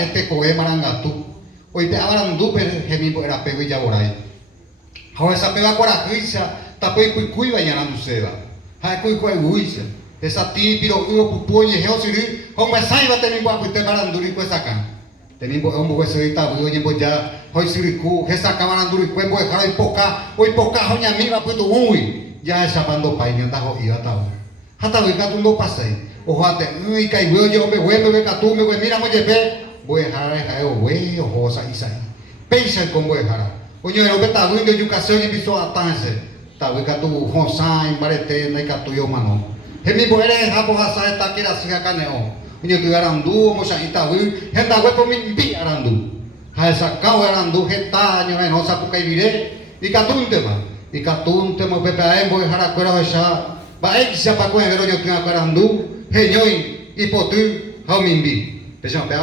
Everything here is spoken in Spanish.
este coe marangatu. Hoy te abarandu per hemimbo era pego y yaborai. Ahora esa pega para crisa, tapé cuy bañando seda. Hay cuy huisa. Esa típiro uno pupoye geosiri, como saiba tenimos a puite maranduri pues acá. Tenimos un huesito hoy en ya hoy siriku, esa camaranduri pues voy a dejar hoy poca hoña mira pues uy, ya esa pando paña anda iba tao. Hasta hoy que tú no pasas. Ojate, uy que yo me vuelvo me catu me voy mira moje pe, voy a dejar a güey ojo esa isa. Pensa con voy a dejar. Oye, no que está viendo educación y piso atanse. Está hoy que tú José, Marete, no hay que tú yo mano. Hemi boere hapo hasa eta kira siga kaneo. Inyo tu arandu mo sa itawi, henda we po mimpi arandu. Ha sa kau arandu heta nyo no sa pukai vire, ikatunte mo pepe aembo hara kwera hosa. Ba ek sia pa ko ngero nyo tu arandu, he nyoi ipotu ha mimbi. Pesa pe